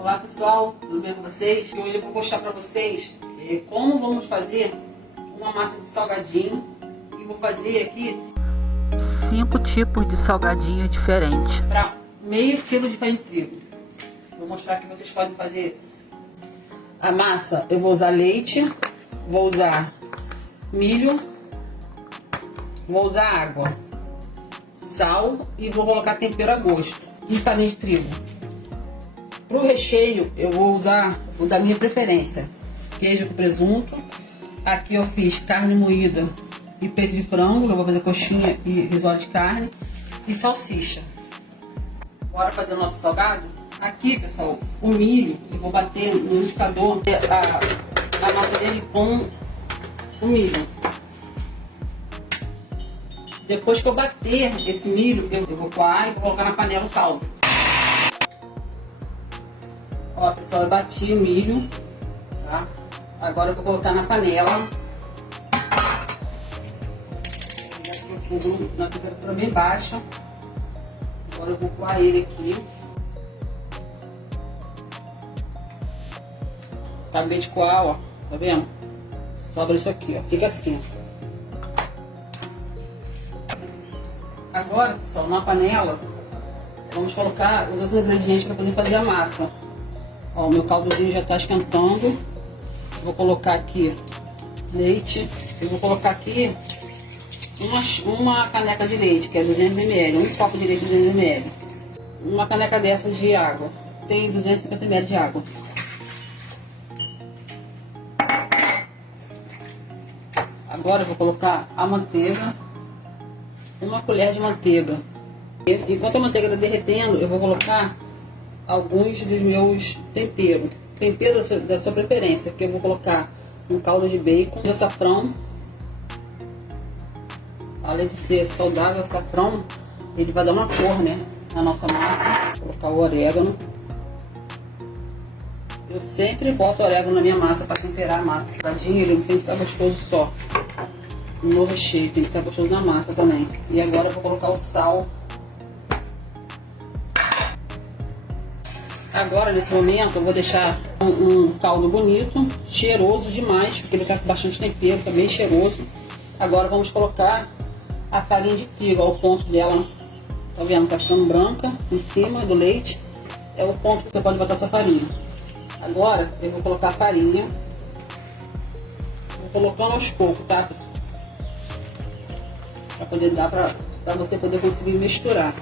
Olá pessoal, tudo bem com vocês? Hoje eu vou mostrar para vocês como vamos fazer uma massa de salgadinho. E vou fazer aqui 5 tipos de salgadinho diferentes para meio quilo de farinha de trigo. Vou mostrar que vocês podem fazer a massa. Eu vou usar leite, vou usar milho, vou usar água, sal e vou colocar tempero a gosto e farinha de trigo. Para o recheio eu vou usar o da minha preferência, queijo com presunto. Aqui eu fiz carne moída e peito de frango, eu vou fazer coxinha e risole de carne e salsicha. Bora fazer o nosso salgado? Aqui, pessoal, o milho eu vou bater no liquidificador a massa dele com o milho. Depois que eu bater esse milho, eu vou coar e vou colocar na panela o caldo. Ó, pessoal, eu bati o milho, tá? Agora eu vou colocar na panela. Aqui o fogo na temperatura bem baixa. Agora eu vou coar ele aqui. Acabei de coar, ó, tá vendo? Sobra isso aqui, ó, fica assim, ó. Agora, pessoal, na panela, vamos colocar os outros ingredientes para poder fazer a massa. Ó, o meu caldozinho já está esquentando. Vou colocar aqui leite. Eu vou colocar aqui uma caneca de leite, que é 200 ml. Um copo de leite de 200 ml. Uma caneca dessa de água. Tem 250 ml de água. Agora eu vou colocar a manteiga. Uma colher de manteiga. Enquanto a manteiga está derretendo, eu vou colocar alguns dos meus temperos. Tempero da sua preferência, que eu vou colocar um caldo de bacon, de açafrão. Além de ser saudável, açafrão, ele vai dar uma cor, né, na nossa massa. Vou colocar o orégano. Eu sempre boto orégano na minha massa para temperar a massa. Ele não tem que estar gostoso só no recheio, tem que estar gostoso na massa também. E agora eu vou colocar o sal. Agora, nesse momento, eu vou deixar um caldo bonito, cheiroso demais, porque ele tá com bastante tempero, tá bem cheiroso. Agora vamos colocar a farinha de trigo, ao ponto dela, tá vendo? Tá ficando branca em cima do leite. É o ponto que você pode botar sua farinha. Agora, eu vou colocar a farinha. Vou colocando aos poucos, tá, pessoal? Pra poder dar pra você poder conseguir misturar.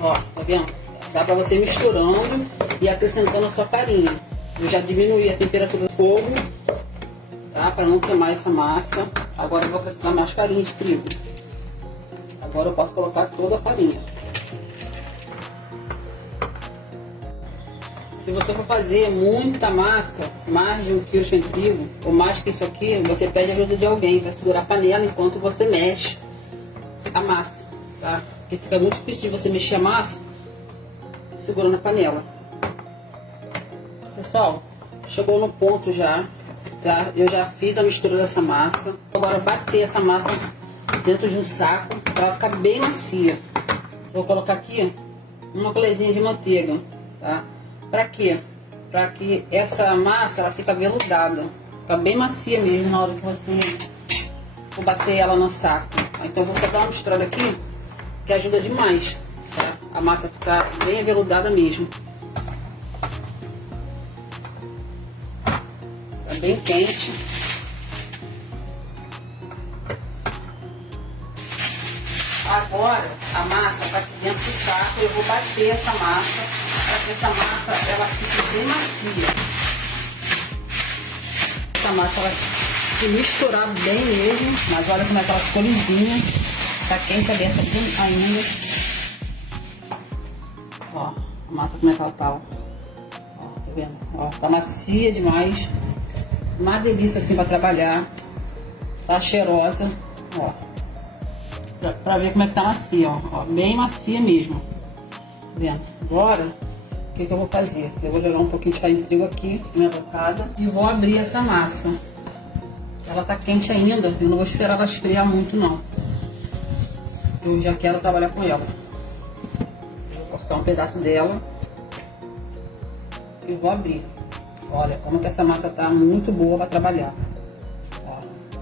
Ó, tá vendo? Dá pra você ir misturando e acrescentando a sua farinha. Eu já diminui a temperatura do fogo, tá? Pra não queimar essa massa. Agora eu vou acrescentar mais farinha de trigo. Agora eu posso colocar toda a farinha. Se você for fazer muita massa, mais de 1 quilo de trigo, ou mais que isso aqui, você pede a ajuda de alguém para segurar a panela enquanto você mexe a massa, tá? Porque fica muito difícil de você mexer a massa segurando a panela. Pessoal, chegou no ponto já, tá? Eu já fiz a mistura dessa massa. Agora bater essa massa dentro de um saco para ela ficar bem macia. Vou colocar aqui uma colherzinha de manteiga, tá? Para quê? Para que essa massa ela fica veludada, fica bem macia mesmo na hora que você for bater ela no saco. Então eu vou só dar uma misturada aqui que ajuda demais, tá? A massa ficar bem aveludada mesmo. Tá bem quente. Agora a massa tá aqui dentro do saco. Eu vou bater essa massa para que essa massa ela fique bem macia. Essa massa ela se misturar bem mesmo. Mas olha como é que ela ficou lisinha. Tá quente a dentro ainda. Ó, a massa como é que ela tá, ó. Ó, tá vendo? Ó, tá macia demais. Uma delícia assim pra trabalhar. Tá cheirosa, ó. Pra ver como é que tá macia, ó. Bem macia mesmo. Tá vendo? Agora, o que eu vou fazer? Eu vou jogar um pouquinho de farinha de trigo aqui, na minha bocada. E vou abrir essa massa. Ela tá quente ainda, eu não vou esperar ela esfriar muito, não. Eu já quero trabalhar com ela. Vou cortar um pedaço dela. e vou abrir. Olha como que essa massa tá muito boa para trabalhar. Ó,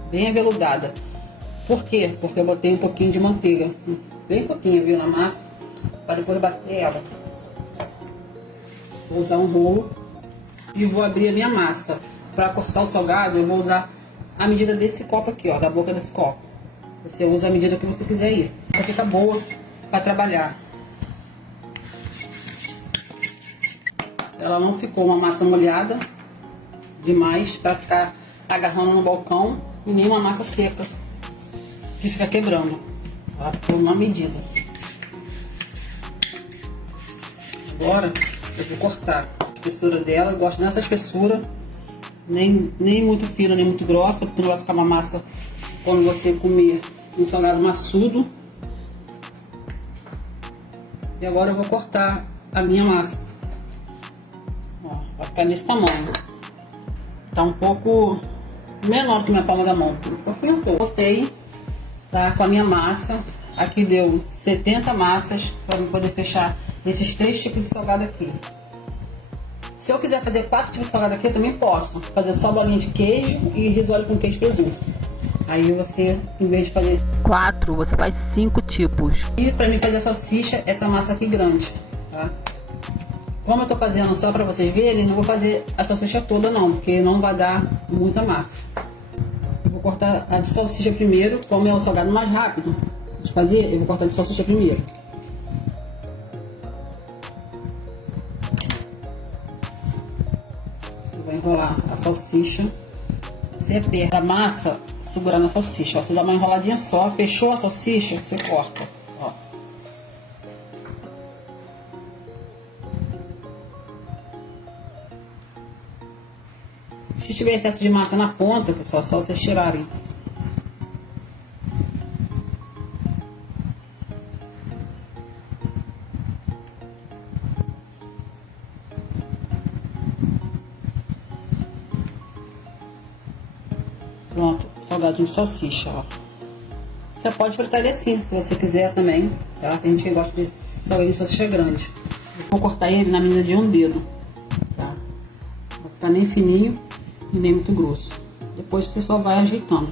bem aveludada. Por quê? Porque eu botei um pouquinho de manteiga, bem pouquinho, viu, na massa, para depois bater ela. Vou usar um rolo e vou abrir a minha massa. Para cortar o salgado, eu vou usar a medida desse copo aqui, ó, da boca desse copo. Você usa a medida que você quiser ir. Ela fica boa para trabalhar. Ela não ficou uma massa molhada demais para ficar agarrando no balcão e nem uma massa seca que fica quebrando. Ela ficou uma medida. Agora eu vou cortar a espessura dela. Eu gosto nessa espessura, nem muito fina nem muito grossa, porque não vai ficar uma massa quando você comer um salgado maçudo. E agora eu vou cortar a minha massa. Ó, vai ficar nesse tamanho. Tá um pouco menor que minha palma da mão. Um pouquinho pouco. Cortei, tá, com a minha massa. Aqui deu 70 massas para eu poder fechar esses 3 tipos de salgado aqui. Se eu quiser fazer 4 tipos de salgado aqui, eu também posso fazer só bolinha de queijo e risole com queijo e presunto. Aí você, em vez de fazer 4, você faz 5 tipos. E para mim fazer a salsicha, essa massa aqui grande, tá? Como eu tô fazendo só para vocês verem, não vou fazer a salsicha toda não, porque não vai dar muita massa. Eu vou cortar a de salsicha primeiro, como é o salgado mais rápido de fazer, eu vou cortar a de salsicha primeiro. Você vai enrolar a salsicha. Você aperta a massa, segurar na salsicha, ó. Você dá uma enroladinha só, fechou a salsicha, você corta, ó. Se tiver excesso de massa na ponta, pessoal, é só vocês tirarem. Pronto, salgadinho de salsicha, ó. Você pode fritar ele assim, se você quiser também, tá? Tem gente que gosta de salgadinho de salsicha grande. Vou cortar ele na medida de um dedo, tá? Não vai ficar nem fininho e nem muito grosso. Depois você só vai ajeitando,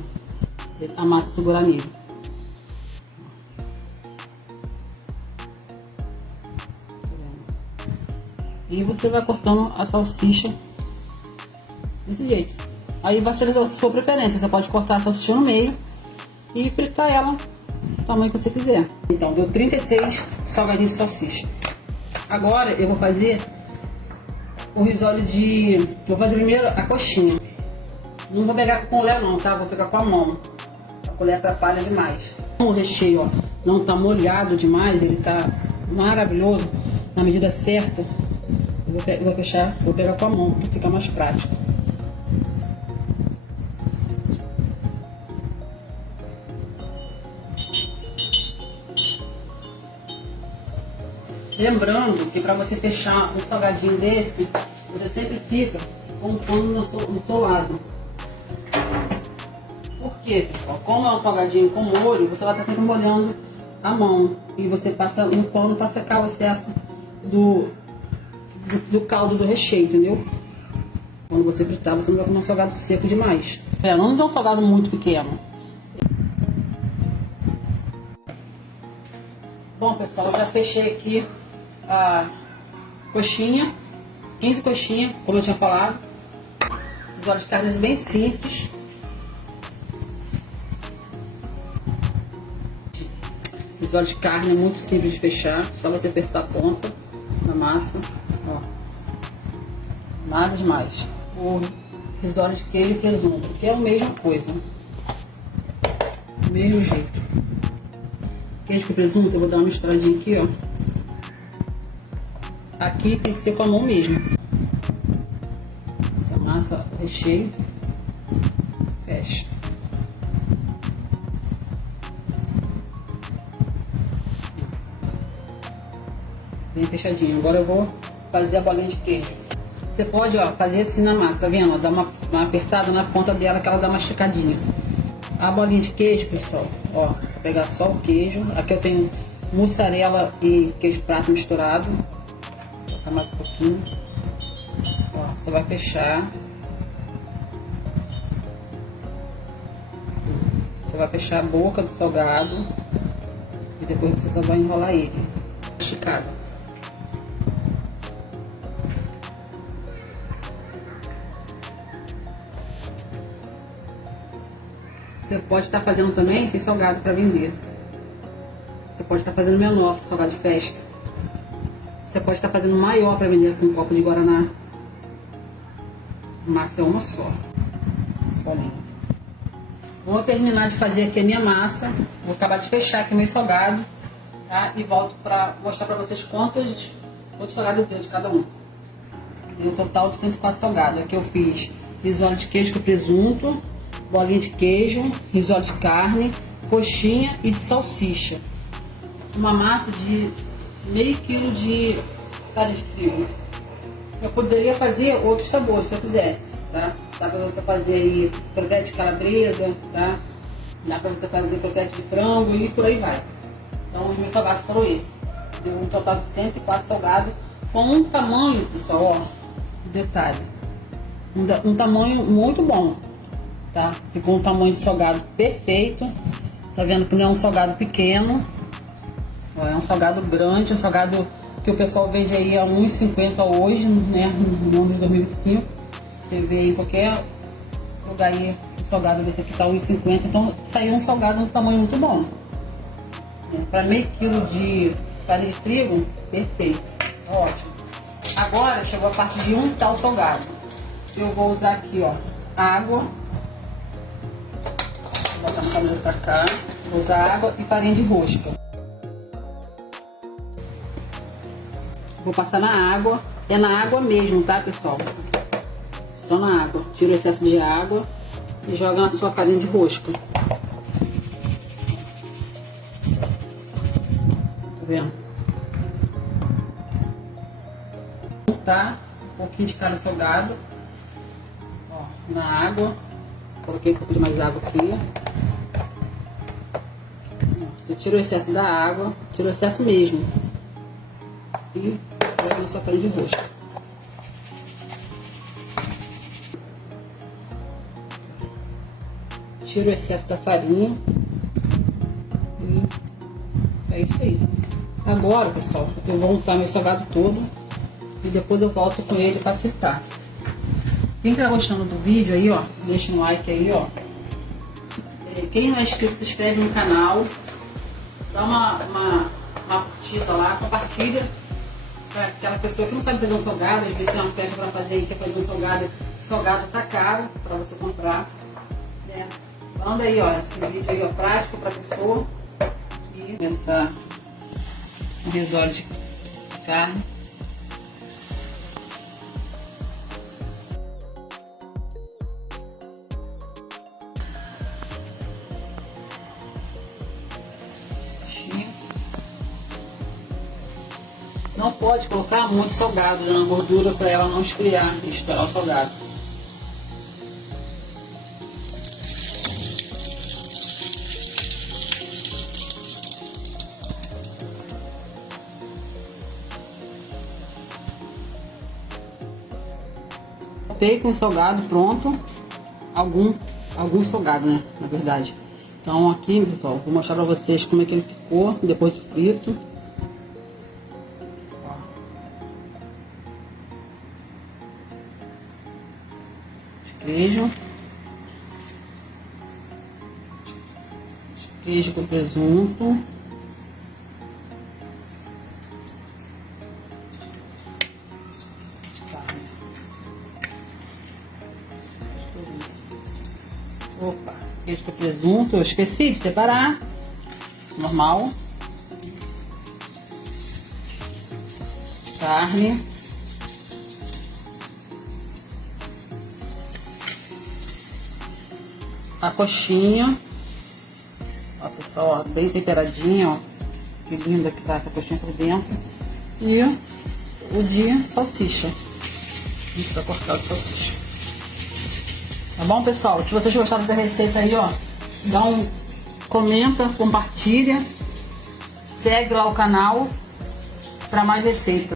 a massa segurar nele. E você vai cortando a salsicha desse jeito. Aí vai ser a sua preferência. Você pode cortar a salsicha no meio e fritar ela do tamanho que você quiser. Então, deu 36 salgadinhos de salsicha. Agora eu vou fazer o risole de... Vou fazer primeiro a coxinha. Não vou pegar com a colher não, tá? Vou pegar com a mão. A colher atrapalha demais. O recheio, ó, não tá molhado demais, ele tá maravilhoso, na medida certa. Eu vou pegar com a mão, porque fica mais prático. Lembrando que para você fechar um salgadinho desse, você sempre fica com o pano no seu lado. Por quê, pessoal? Como é um salgadinho com molho, você vai estar sempre molhando a mão. E você passa no pano para secar o excesso do caldo do recheio, entendeu? Quando você fritar, você não vai comer um salgado seco demais. Não dá um salgado muito pequeno. Bom, pessoal, eu já fechei aqui a coxinha, 15 coxinhas, como eu tinha falado. Os olhos de carne bem simples. Os olhos de carne é muito simples de fechar, só você apertar a ponta da massa, ó. Nada demais. O risole de queijo e presunto, que é a mesma coisa, do mesmo jeito. Queijo com presunto, eu vou dar uma misturadinha aqui, ó. Aqui tem que ser com a mão mesmo. Essa massa, o recheio, fecha. Bem fechadinho. Agora eu vou fazer a bolinha de queijo. Você pode, ó, fazer assim na massa, tá vendo? Dar uma apertada na ponta dela que ela dá uma esticadinha. A bolinha de queijo, pessoal, ó, vou pegar só o queijo. Aqui eu tenho mussarela e queijo prato misturado. Vou colocar mais um pouquinho. Você vai fechar. Você vai fechar a boca do salgado. E depois você só vai enrolar ele. Esticado. Você pode estar fazendo também esse salgado para vender. Você pode estar fazendo menor, salgado de festa. Você pode estar fazendo maior para vender com um copo de guaraná. Massa é uma só. Vou terminar de fazer aqui a minha massa. Vou acabar de fechar aqui o meu salgado, tá? E volto para mostrar para vocês quantos salgados deu de cada um. Deu um total de 104 salgados. Aqui eu fiz risole de queijo com presunto, bolinha de queijo, risole de carne, coxinha e de salsicha. Uma massa de meio quilo de farinha de trigo. Eu poderia fazer outros sabores se eu quisesse, tá? Dá pra você fazer aí croquete de calabresa, tá? Dá pra você fazer croquete de frango e por aí vai. Então os meus salgados foram esses. Deu um total de 104 salgados com um tamanho, pessoal, ó, detalhe. Um tamanho muito bom, tá? Ficou um tamanho de salgado perfeito. Tá vendo que não é um salgado pequeno. Ó, é um salgado grande, um salgado que o pessoal vende aí a R$ 1,50 hoje, né? No ano de 2025. Você vê aí em qualquer lugar aí, o salgado desse aqui tá R$ 1,50. Então saiu um salgado de tamanho muito bom. Para meio quilo de farinha de trigo, perfeito. Ótimo. Agora chegou a parte de untar o salgado. Eu vou usar aqui, ó, água. Vou botar no cabelo pra cá. Vou usar água e farinha de rosca. Vou passar na água. É na água mesmo, tá, pessoal? Só na água. Tira o excesso de água e joga na sua farinha de rosca. Tá vendo? Tá? Um pouquinho de cada salgado. Ó, na água. Coloquei um pouco de mais água aqui. Você tira o excesso da água. Tira o excesso mesmo. E joga na sua farinha de rosca. Tira o excesso da farinha. E é isso aí. Agora, pessoal, eu vou untar meu salgado todo. E depois eu volto com ele para fritar. Quem tá gostando do vídeo aí, ó, deixa um like aí, ó. Quem não é inscrito, se inscreve no canal. Dá uma curtida lá, compartilha. Para aquela pessoa que não sabe fazer um salgado, às vezes tem uma festa para fazer e quer fazer um salgado. O salgado tá caro para você comprar, né? Manda aí, ó, esse vídeo aí, ó, prático para pessoa. E essa risole de carne. Não pode colocar muito salgado na gordura para ela não esfriar e estourar o salgado. Voltei com o salgado pronto. Alguns salgados, né? Na verdade. Então aqui, pessoal, vou mostrar para vocês como é que ele ficou depois de frito. Queijo com presunto. Opa, queijo com presunto, eu esqueci de separar. Normal. Carne. A coxinha. Ó, pessoal, ó, bem temperadinha, ó. Que linda que tá essa coxinha por dentro. E o de salsicha. Isso pra cortar o salsicha. Tá bom, pessoal? Se vocês gostaram da receita aí, ó, dá comenta, compartilha, segue lá o canal para mais receitas.